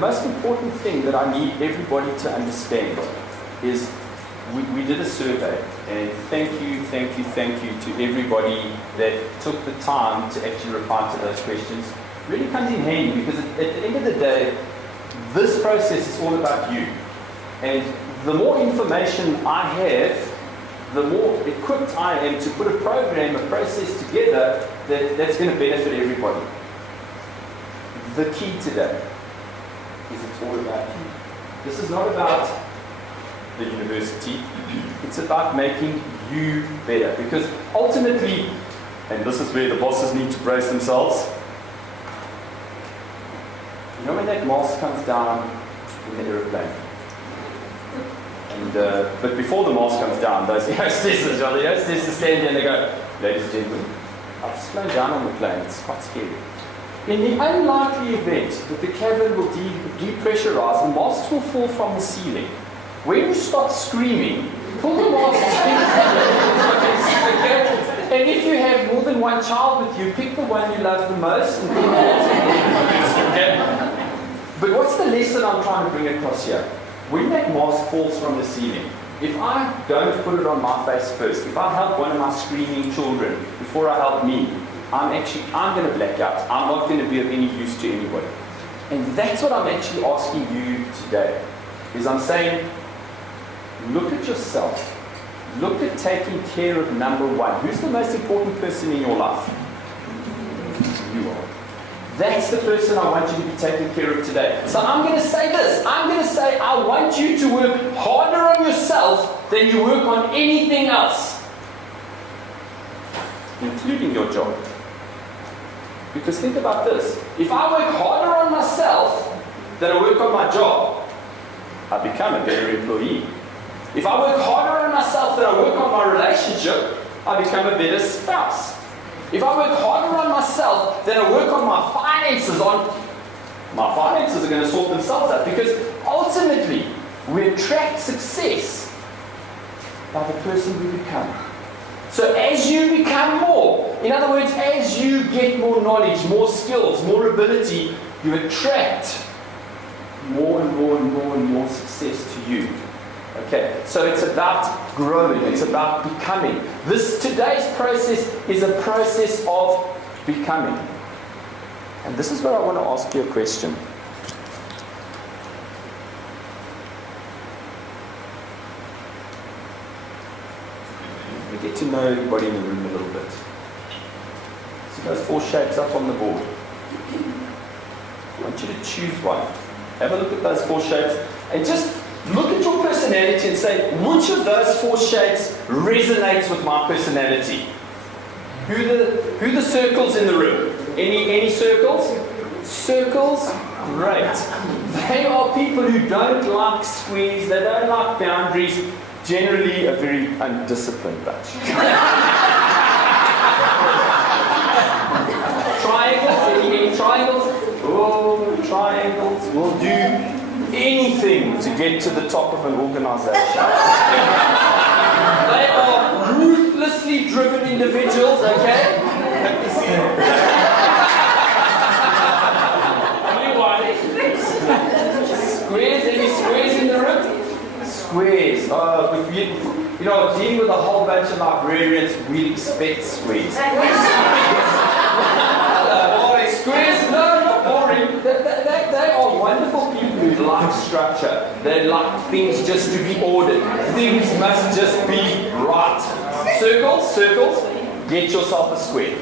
The most important thing that I need everybody to understand is we did a survey, and thank you to everybody that took the time to actually reply to those questions. It really comes in handy because at the end of the day, this process is all about you. And the more information I have, the more equipped I am to put a program, a process together that's going to benefit everybody. The key today is it's all about you. This is not about the university. It's about making you better. Because ultimately, and this is where the bosses need to brace themselves, you know when that mask comes down in the aeroplane? And, but before the mask comes down, those hostesses stand there and they go, ladies and gentlemen, I've just flown down on the plane, it's quite scary. In the unlikely event that the cabin will depressurize, the masks will fall from the ceiling. When you stop screaming, pull the masks in. And if you have more than one child with you, pick the one you love the most and put the mask in. Okay? But what's the lesson I'm trying to bring across here? When that mask falls from the ceiling, if I don't put it on my face first, if I help one of my screaming children before I help me, I'm going to black out. I'm not going to be of any use to anybody. And that's what I'm actually asking you today. Is I'm saying, look at yourself. Look at taking care of number one. Who's the most important person in your life? You are. That's the person I want you to be taking care of today. So I'm going to say this. I'm going to say I want you to work harder on yourself than you work on anything else, including your job. Because think about this. If I work harder on myself than I work on my job, I become a better employee. If I work harder on myself than I work on my relationship, I become a better spouse. If I work harder on myself than I work on my finances, my finances are going to sort themselves out. Because ultimately, we attract success by the person we become. So as you become more, in other words, as you get more knowledge, more skills, more ability, you attract more and more and more and more success to you. Okay, so it's about growing, it's about becoming. Today's process is a process of becoming. And this is where I want to ask you a question. We get to know everybody in the room a little bit. See those 4 shapes up on the board? I want you to choose one. Have a look at those 4 shapes and just look at your personality and say, which of those 4 shapes resonates with my personality? Who the circles in the room? Any circles? Circles? Great. They are people who don't like squares, they don't like boundaries, generally a very undisciplined bunch. Triangles? Any triangles? Oh, triangles will do anything to get to the top of an organization. They are ruthlessly driven individuals, okay? Squares? Any squares in the room? Squares. But dealing with a whole bunch of librarians, we expect squares. Squares? No, not boring. They are wonderful people who like structure. They like things just to be ordered. Things must just be right. Circles. Get yourself a square.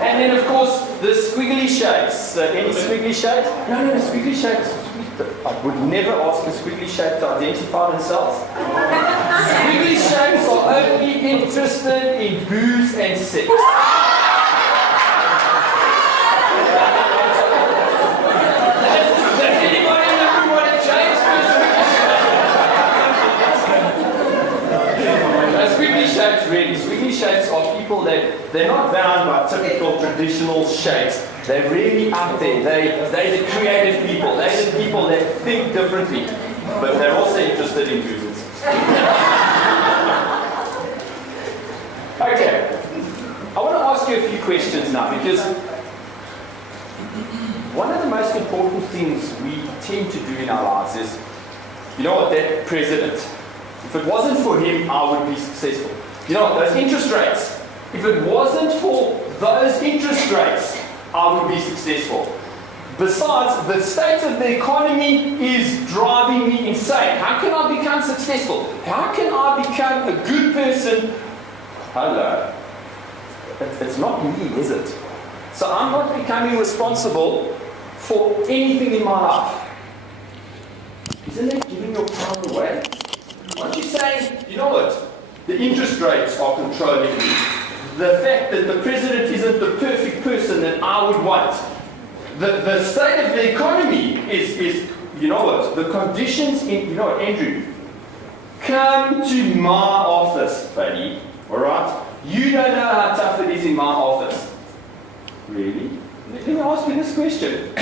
And then, of course, the squiggly shapes. Any squiggly shapes? No, squiggly shapes. I would never ask a squiggly shape to identify themselves. Squiggly shapes are only interested in booze and sex. Does anybody in the room want to change this? Squiggly shapes, really. Squiggly shapes are people that they're not bound by typical traditional shapes. They're really out there. They're the creative people. They're the people that think differently. But they're also interested in booze and sex. Okay. I want to ask you a few questions now because one of the most important things we tend to do in our lives is, you know what, that president, if it wasn't for him, I would be successful. You know what, those interest rates, if it wasn't for those interest rates, I would be successful. Besides, the state of the economy is driving me insane. How can I become successful? How can I become a good person? Hello. It's not me, is it? So I'm not becoming responsible for anything in my life. Isn't that giving your power away? Aren't you saying, you know what? The interest rates are controlling me. The fact that the president isn't the perfect person that I would want. The state of the economy is, you know what, the conditions in, you know what, Andrew, come to my office, buddy, alright? You don't know how tough it is in my office. Really? Let me ask you this question.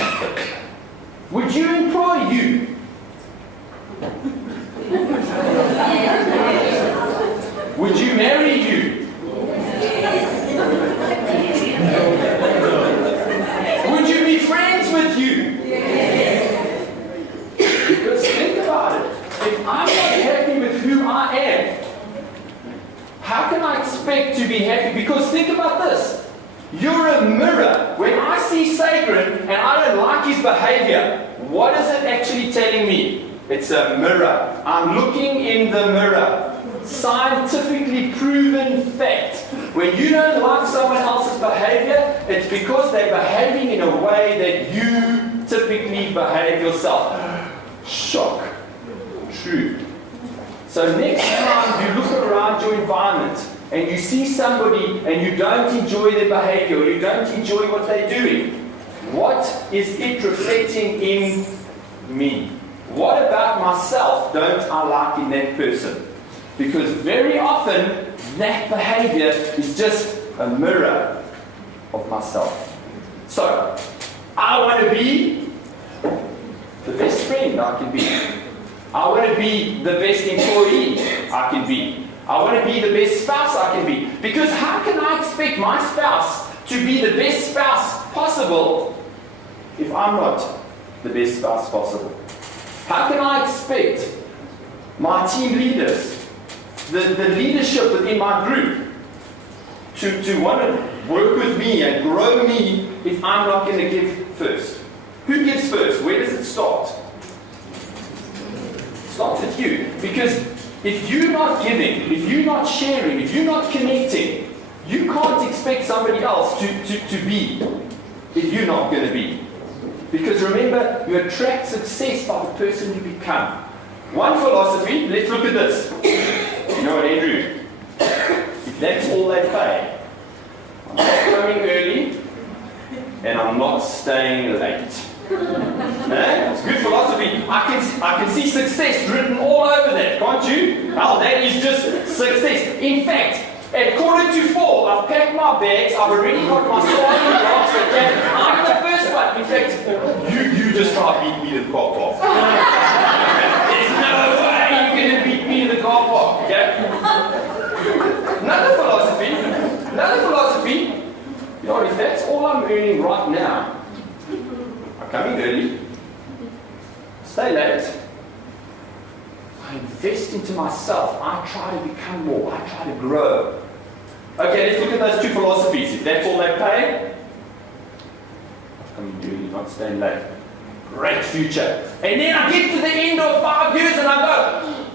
Would you employ you? Would you marry you? Would you be friends with you? Because think about it. If I'm not happy with who I am, how can I expect to be happy? Because think about this. You're a mirror. When I see Sagrin and I don't like his behavior, what is it actually telling me? It's a mirror. I'm looking in the mirror. Scientifically proven fact. When you don't like someone else's behavior, it's because they're behaving in a way that you typically behave yourself. Shock. True. So next time you look around your environment and you see somebody and you don't enjoy their behavior, or you don't enjoy what they're doing, what is it reflecting in me? What about myself don't I like in that person? Because very often, that behavior is just a mirror of myself. So, I want to be the best friend I can be. I want to be the best employee I can be. I want to be the best spouse I can be. Because how can I expect my spouse to be the best spouse possible if I'm not the best spouse possible? How can I expect my team leaders, the leadership within my group, to want to work with me and grow me if I'm not going to give first? Who gives first? Where does it start? It starts with you. Because if you're not giving, if you're not sharing, if you're not connecting, you can't expect somebody else to be if you're not going to be. Because remember, you attract success by the person you become. One philosophy, let's look at this. You know what, Andrew? If that's all they pay, I'm not coming early and I'm not staying late. It's good philosophy. I can see success written all over that, can't you? Oh, that is just success. In fact, at 3:45, I've packed my bags, I've already got my starting blocks, okay? I'm the first one. In fact, you just try to beat me to the car park. There's no way you're going to beat me to the car park, okay? Another philosophy, you know, if that's all I'm earning right now, I'm coming early, stay late, I invest into myself, I try to become more, I try to grow. Okay, let's look at those two philosophies. If that's all they pay, I'm coming early, not staying late. Great future. And then I get to the end of 5 years and I go,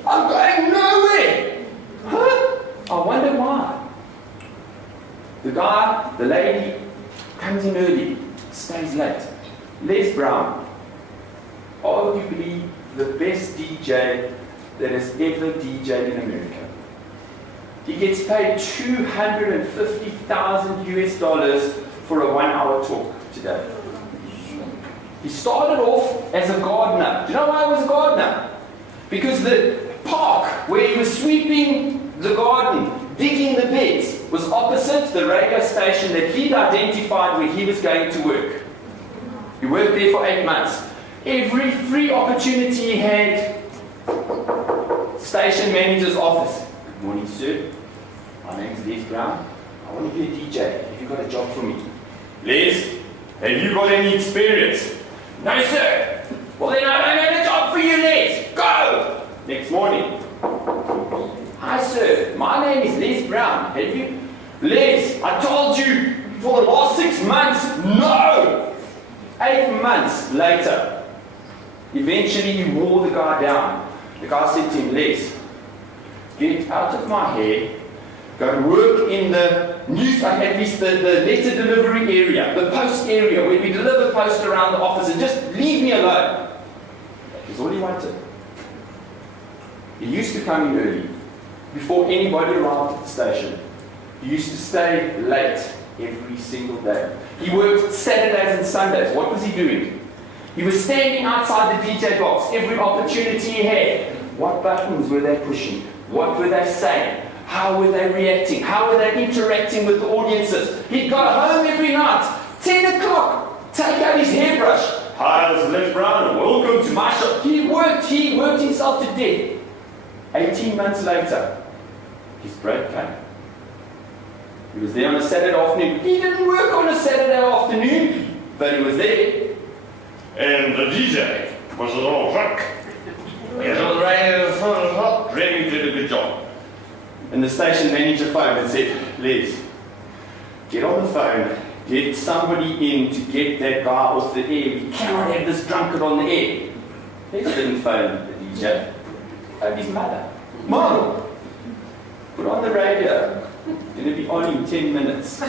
I'm going nowhere. Huh? I wonder why. The guy, the lady, comes in early, stays late. Les Brown, arguably the best DJ that has ever DJed in America. He gets paid $250,000 US for a 1-hour talk today. He started off as a gardener. Do you know why he was a gardener? Because the park where he was sweeping the garden, digging the beds, was opposite the radio station that he'd identified where he was going to work. He worked there for 8 months. Every free opportunity he had, station manager's office. Good morning, sir. My name's Les Brown. I want to be a DJ. Have you got a job for me? Les, have you got any experience? No, sir. Well, then I don't have a job for you, Les. Go! Next morning. Hi, sir. My name is Les Brown. Have you? Les, I told you for the last 6 months, no! 8 months later, eventually he wore the guy down. The guy said to him, Les, get out of my hair, go and work in the news, at least the letter delivery area, the post area where we deliver post around the office, and just leave me alone. That's all he wanted. He used to come in early, before anybody arrived at the station. He used to stay late every single day. He worked Saturdays and Sundays. What was he doing? He was standing outside the DJ box every opportunity he had. What buttons were they pushing? What were they saying? How were they reacting? How were they interacting with the audiences? He'd go home every night, 10 o'clock, take out his hairbrush. Hi, this is Les Brown, and welcome to my shop. He worked himself to death. 18 months later, his break came. He was there on a Saturday afternoon. He didn't work on a Saturday afternoon, but he was there. And the DJ was a little drunk. He had a little radio, really did a good job. And the station manager phoned and said, Les, get on the phone, get somebody in to get that guy off the air. We cannot have this drunkard on the air. Les didn't phone the DJ, phoned his mother. Mom, put on the radio. It's going to be on in 10 minutes.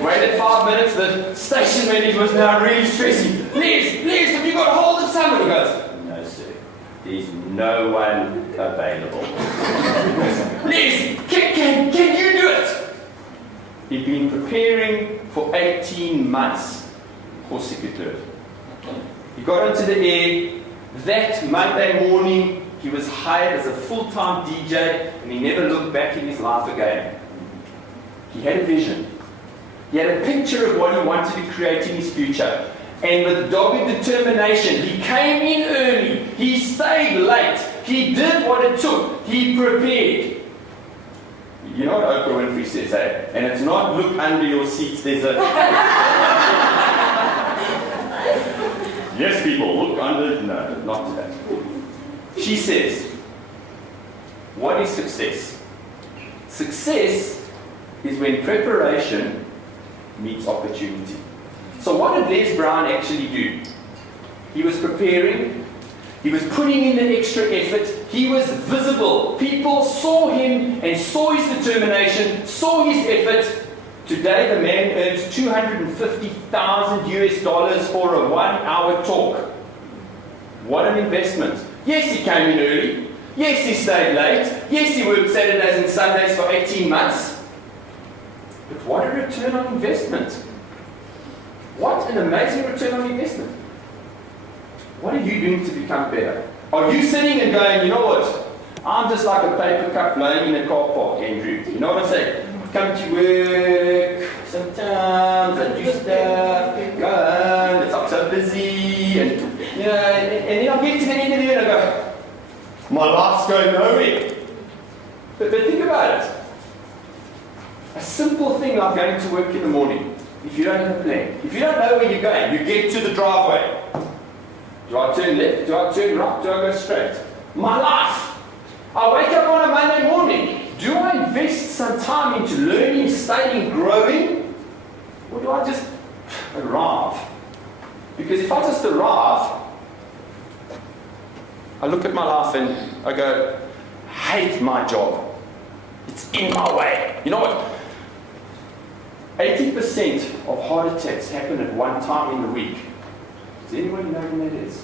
Waited 5 minutes, the station manager was now really stressing. Les, have you got hold of someone? He goes, no, sir. There's no one available. Les, can you do it? He'd been preparing for 18 months. Of course he could do it. He got onto the air. That Monday morning, he was hired as a full-time DJ, and he never looked back in his life again. He had a vision. He had a picture of what he wanted to create in his future. And with dogged determination, he came in early. He stayed late. He did what it took. He prepared. You know what Oprah Winfrey says, eh? And it's not look under your seats. There's a... Yes, people, look under... No, not today. She says, what is success? Success is when preparation meets opportunity. So what did Les Brown actually do? He was preparing, he was putting in the extra effort, he was visible. People saw him and saw his determination, saw his effort. Today the man earns $250,000 for a 1-hour talk. What an investment. Yes, he came in early. Yes, he stayed late. Yes, he worked Saturdays and Sundays for 18 months. But what a return on investment. What an amazing return on investment. What are you doing to become better? Are you sitting and going, you know what? I'm just like a paper cup laying in a car park, Andrew. You know what I'm saying? Come to work, sometimes I do stuff, go home, it's not so busy, and you know, and then I'll get to the end of the year and I go, my life's going nowhere. But think about it. A simple thing like going to work in the morning, if you don't have a plan, if you don't know where you're going, you get to the driveway. Do I turn left? Do I turn right? Do I go straight? My life. I wake up on a Monday morning. Do I invest some time into learning, studying, growing? Or do I just arrive? Because if I just arrive, I look at my life and I go, hate my job. It's in my way. You know what? 80% of heart attacks happen at one time in the week. Does anybody know when that is?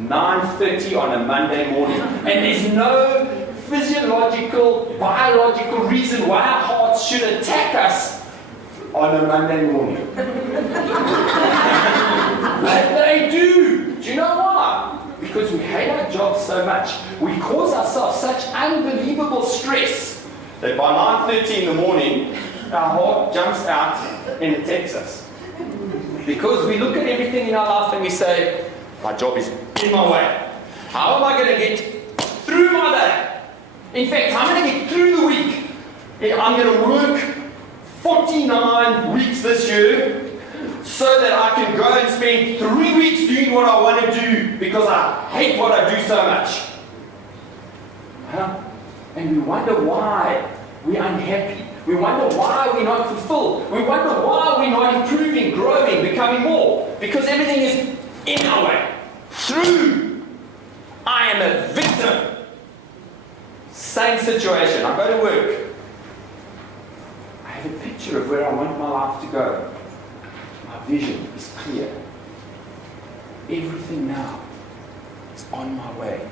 9:30 on a Monday morning. And there's no physiological, biological reason why our hearts should attack us on a Monday morning. But they do. Do you know why? Because we hate our jobs so much. We cause ourselves such unbelievable stress that by 9:30 in the morning, our heart jumps out and attacks us. Because we look at everything in our life and we say, my job is in my way. How am I going to get through my day? In fact, I'm going to get through the week. I'm going to work 49 weeks this year so that I can go and spend 3 weeks doing what I want to do because I hate what I do so much. Huh? And we wonder why we're unhappy. We wonder why we're not fulfilled. We wonder why we're not improving, growing, becoming more. Because everything is in our way. Through. I am a victim. Same situation. I go to work. I have a picture of where I want my life to go. My vision is clear. Everything now is on my way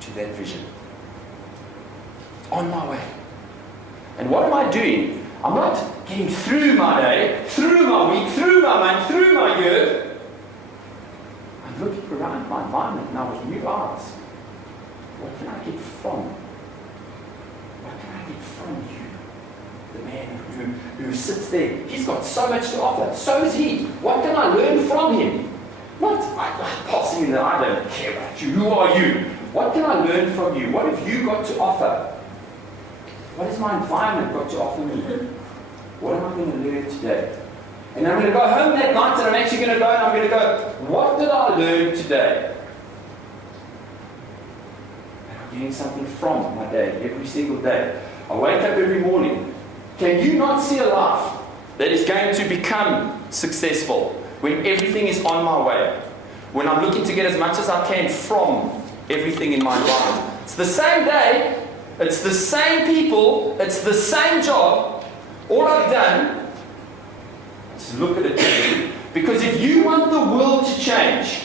to that vision. On my way. And what am I doing? I'm not getting through my day, through my week, through my month, through my year. I'm looking around my environment now with new eyes. What can I get from? What can I get from you? The man who sits there. He's got so much to offer. So is he. What can I learn from him? Not passing in the I don't care about you. Who are you? What can I learn from you? What have you got to offer? What has my environment got to offer me? What am I going to learn today? And I'm going to go home that night and I'm actually going to go and I'm going to go, what did I learn today? And I'm getting something from my day every single day. I wake up every morning. Can you not see a life that is going to become successful when everything is on my way? When I'm looking to get as much as I can from everything in my environment. It's the same day. It's the same people, it's the same job. All I've done is look at it. Because if you want the world to change,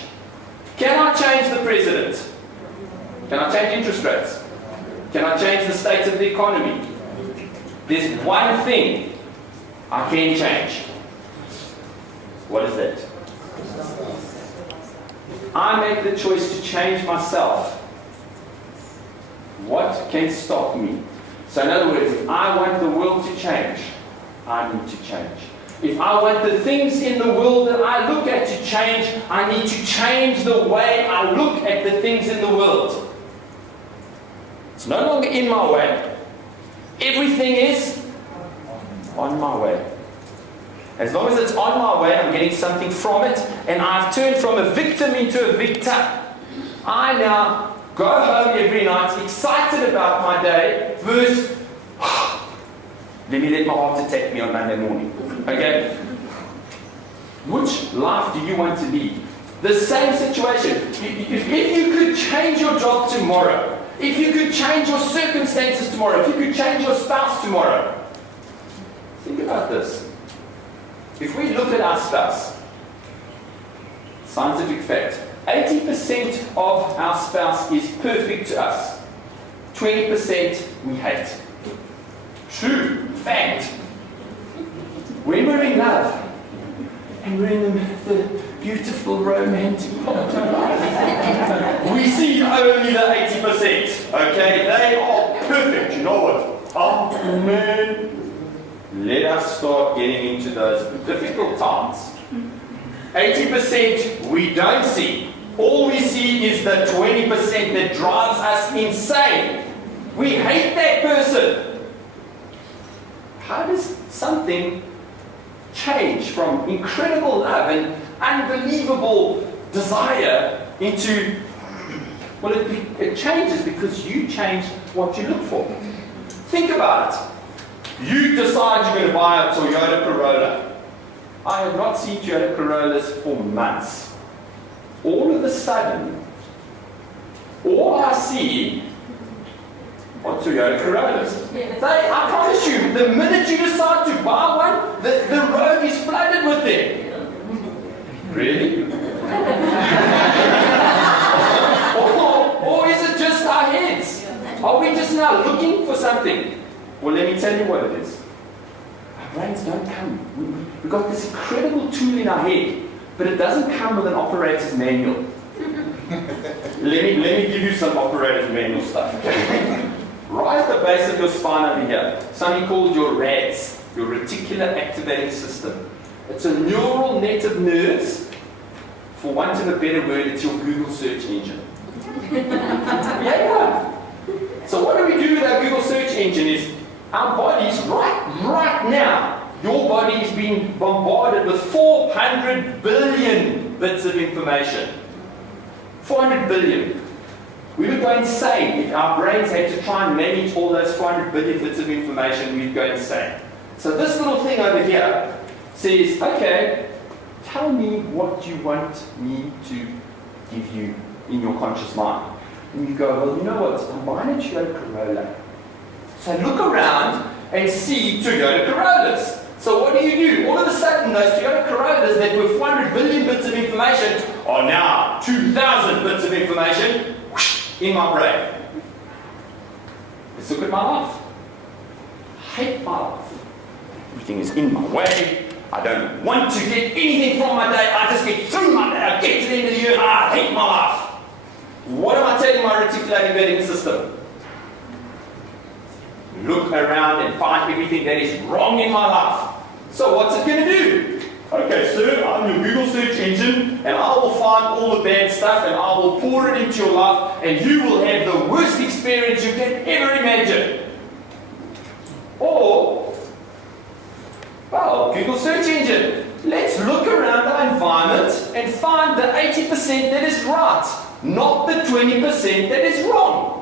can I change the president? Can I change interest rates? Can I change the state of the economy? There's one thing I can change. What is that? I make the choice to change myself. What can stop me? So in other words, if I want the world to change, I need to change. If I want the things in the world that I look at to change, I need to change the way I look at the things in the world. It's no longer in my way. Everything is on my way. As long as it's on my way, I'm getting something from it, and I've turned from a victim into a victor. I now go home every night excited about my day versus let me let my heart attack me on Monday morning. Okay? Which life do you want to lead? The same situation. If you could change your job tomorrow, if you could change your circumstances tomorrow, if you could change your spouse tomorrow, think about this. If we look at our spouse, scientific fact, 80% of our spouse is perfect to us. 20% we hate. True. Fact. When we're in love, and we're in the beautiful romantic part of life, we see only the 80%. Okay? They are perfect. You know what? Oh man. Let us start getting into those difficult times. 80% we don't see. All we see is the 20% that drives us insane. We hate that person. How does something change from incredible love and unbelievable desire into, well, it changes because you change what you look for. Think about it. You decide you're going to buy a Toyota Corolla. I have not seen Toyota Corollas for months. All of a sudden, all I see are Toyota Corollas. I promise you, the minute you decide to buy one, the road is flooded with them. Really? or is it just our heads? Are we just now looking for something? Well, let me tell you what it is. Our brains don't come. We've got this incredible tool in our head, but it doesn't come with an operator's manual. let me give you some operator's manual stuff. Okay? Right at the base of your spine over here, something called your RAS, your reticular activating system. It's a neural net of nerves. For want of a better word, it's your Google search engine. Yeah. So what do we do with our Google search engine is, Our bodies, right now, your body is being bombarded with 400 billion bits of information. 400 billion. We would go insane if our brains had to try and manage all those 400 billion bits of information. We'd go insane. So this little thing over here says, okay, tell me what you want me to give you in your conscious mind. And you go, well, you know what, I'm buying a Toyota Corolla. So look around and see Toyota Corollas. So what do? All of a sudden, those Toyota Corollas that were 400 billion bits of information are now 2,000 bits of information in my brain. Let's look at my life. I hate my life. Everything is in my way. I don't want to get anything from my day. I just get through my day. I get to the end of the year and I hate my life. What am I telling my reticulating vetting system? Look around and find everything that is wrong in my life. So what's it going to do? Okay, sir, I'm your Google search engine, and I will find all the bad stuff, and I will pour it into your life, and you will have the worst experience you can ever imagine. Or, well, Google search engine. Let's look around our environment and find the 80% that is right, not the 20% that is wrong.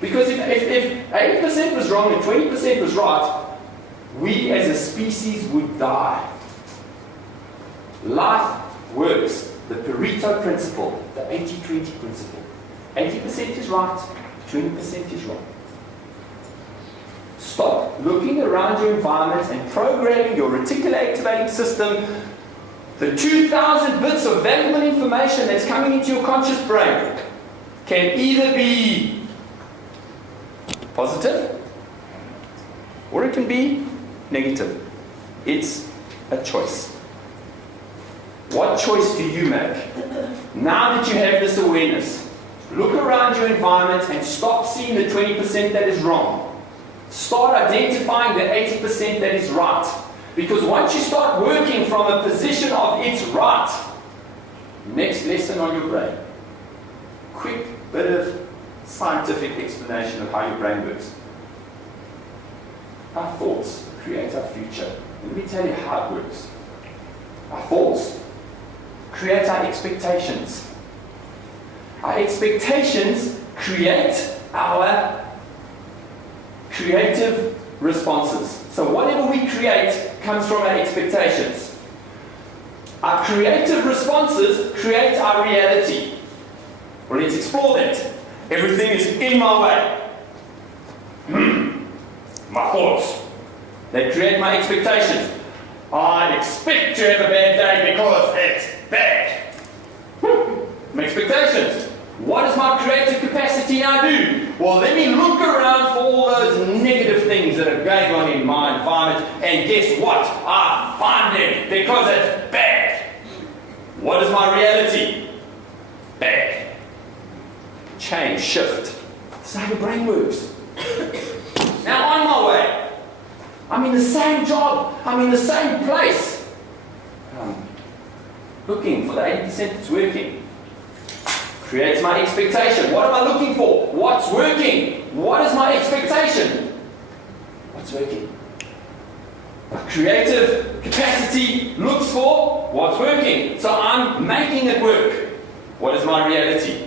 Because if 80% was wrong and 20% was right, we as a species would die. Life works. The Pareto principle, the 80-20 principle. 80% is right, 20% is wrong. Stop looking around your environment and programming your reticular activating system. The 2,000 bits of valuable information that's coming into your conscious brain can either be positive, or it can be negative. It's a choice. What choice do you make? Now that you have this awareness, look around your environment and stop seeing the 20% that is wrong. Start identifying the 80% that is right. Because once you start working from a position of it's right, next lesson on your brain. Quick bit of scientific explanation of how your brain works. Our thoughts create our future. Let me tell you how it works. Our thoughts create our expectations. Our expectations create our creative responses. So whatever we create comes from our expectations. Our creative responses create our reality. Well, let's explore that. Everything is in my way. My thoughts. They create my expectations. I expect to have a bad day because it's bad. My expectations. What does my creative capacity now do? Well, let me look around for all those negative things that are going on in my environment, and guess what? I find them because it's bad. What is my reality? Bad. Change, shift. That's how your brain works. Now on my way. I'm in the same job. I'm in the same place. I'm looking for the 80% that's working. Creates my expectation. What am I looking for? What's working? What is my expectation? What's working? My creative capacity looks for what's working. So I'm making it work. What is my reality?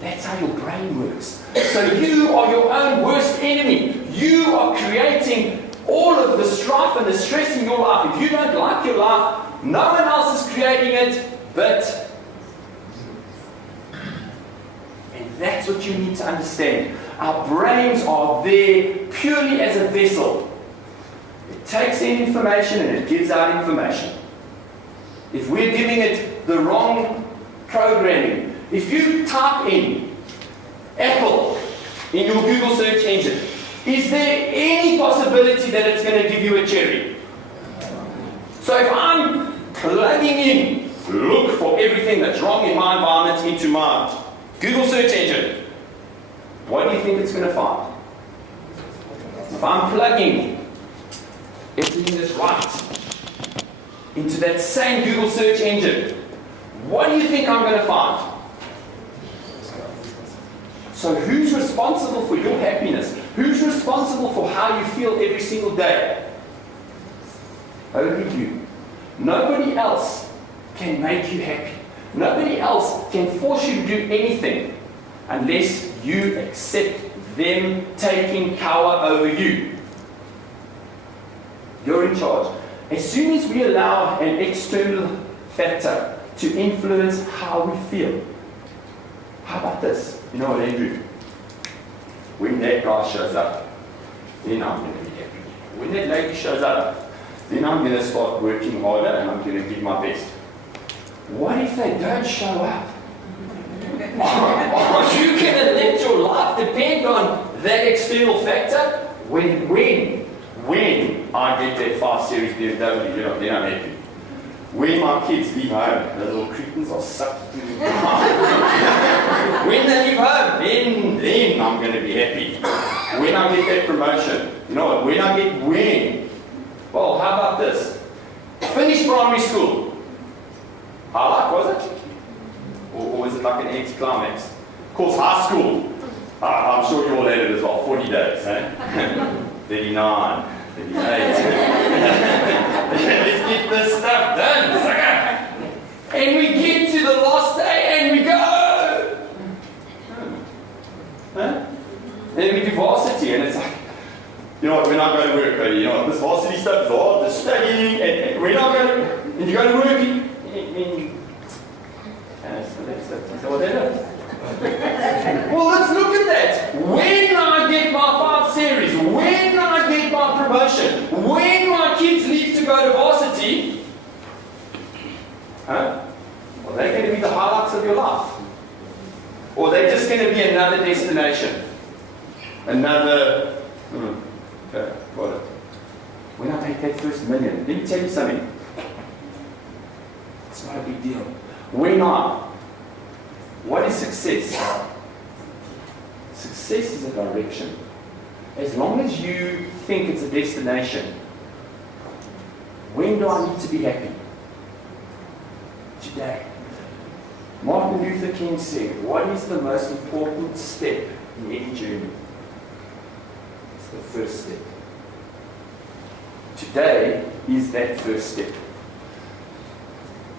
That's how your brain works. So you are your own worst enemy. You are creating all of the strife and the stress in your life. If you don't like your life, no one else is creating it but. And that's what you need to understand. Our brains are there purely as a vessel. It takes in information and it gives out information. If we're giving it the wrong programming, if you type in Apple in your Google search engine, is there any possibility that it's going to give you a cherry? So if I'm plugging in, look for everything that's wrong in my environment into my Google search engine, what do you think it's going to find? If I'm plugging everything that's right into that same Google search engine, what do you think I'm going to find? So who's responsible for your happiness? Who's responsible for how you feel every single day? Only you. Nobody else can make you happy. Nobody else can force you to do anything unless you accept them taking power over you. You're in charge. As soon as we allow an external factor to influence how we feel. How about this? You know what, Andrew? When that guy shows up, then I'm going to be happy. When that lady shows up, then I'm going to start working harder and I'm going to give my best. What if they don't show up? Are you going to let your life depend on that external factor? When I get that 5 Series BMW, then I'm happy. When my kids leave home, the little cretins are sucked through the When they leave home, then I'm going to be happy. When I get that promotion, you know what? Well, how about this? Finish primary school. How like was it? Or was it like an anticlimax? Of course, high school. I'm sure you all had it as well. 40 days, eh? 39, 38. Let's get this stuff done, sucker! And we get to the last day and we go! Huh? And then we do varsity and it's like, you know what, when I go to work, buddy, this varsity stuff is all the studying and when I go to, and you go to work, well, let's look at that. When I get my 5 Series, when I get my promotion, when my kids leave to go to varsity, well, they're going to be the highlights of your life. Or they're just going to be another destination. Another, okay, got it. When I make that first million, let me tell you something. It's not a big deal. What is success? Success is a direction. As long as you think it's a destination, when do I need to be happy? Today. Martin Luther King said, what is the most important step in any journey? It's the first step. Today is that first step.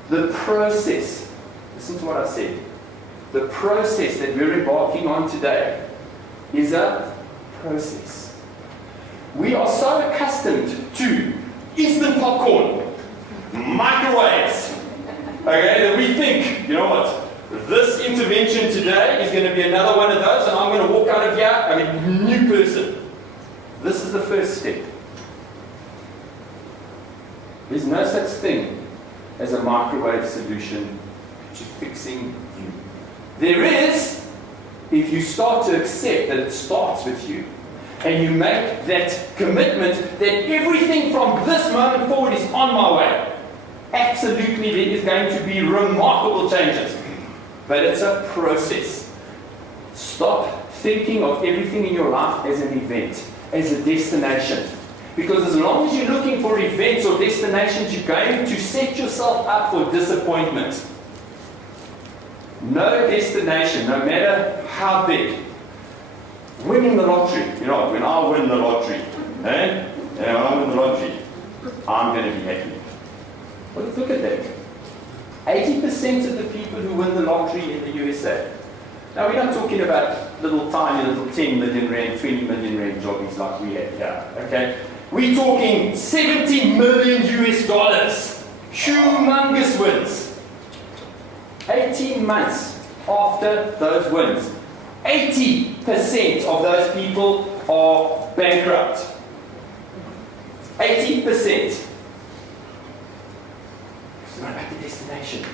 The process, listen to what I said. The process that we're embarking on today is a process. We are so accustomed to instant popcorn, microwaves, okay, that we think, you know what, this intervention today is going to be another one of those and I'm going to walk out of here, new person. This is the first step. There's no such thing as a microwave solution to fixing you. There is, if you start to accept that it starts with you, and you make that commitment that everything from this moment forward is on my way. Absolutely, there is going to be remarkable changes. But it's a process. Stop thinking of everything in your life as an event, as a destination. Because as long as you're looking for events or destinations, you're going to set yourself up for disappointment. No destination, no matter how big. Winning the lottery. When I win the lottery, when I win the lottery, I'm going to be happy. Well, look at that. 80% of the people who win the lottery in the USA. Now, we're not talking about tiny little 10 million rand, 20 million rand jobbies like we have here. Okay? We're talking 70 million US dollars. Humongous wins. 18 months after those wins, 80% of those people are bankrupt. 80%. It's not about the destination.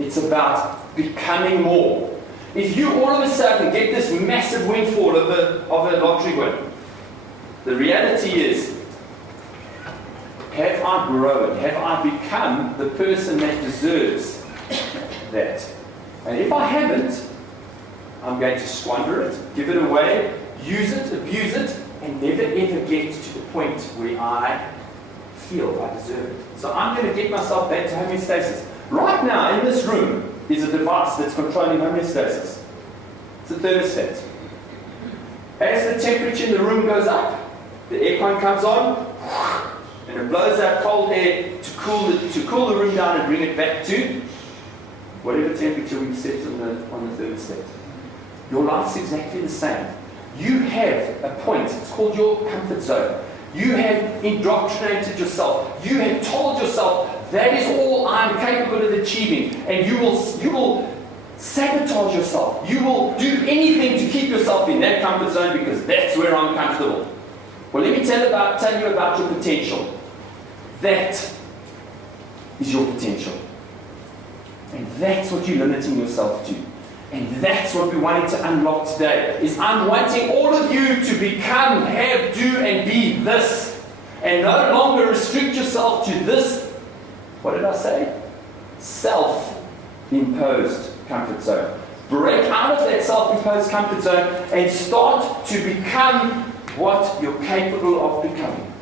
It's about becoming more. If you all of a sudden get this massive windfall of a lottery win, the reality is, have I grown? Have I become the person that deserves that? And if I haven't, I'm going to squander it, give it away, use it, abuse it, and never ever get to the point where I feel I deserve it. So I'm going to get myself back to homeostasis. Right now, in this room, is a device that's controlling homeostasis. It's a thermostat. As the temperature in the room goes up, the aircon comes on, and it blows out cold air to cool the room down and bring it back to whatever temperature we set on the thermostat. Your life's exactly the same. You have a point. It's called your comfort zone. You have indoctrinated yourself. You have told yourself that is all I'm capable of achieving, and you will sabotage yourself. You will do anything to keep yourself in that comfort zone because that's where I'm comfortable. Well, let me tell you about your potential. That is your potential. And that's what you're limiting yourself to. And that's what we're wanting to unlock today. Is I'm wanting all of you to become, have, do, and be this. And no longer restrict yourself to this, what did I say? Self-imposed comfort zone. Break out of that self-imposed comfort zone and start to become what you're capable of becoming.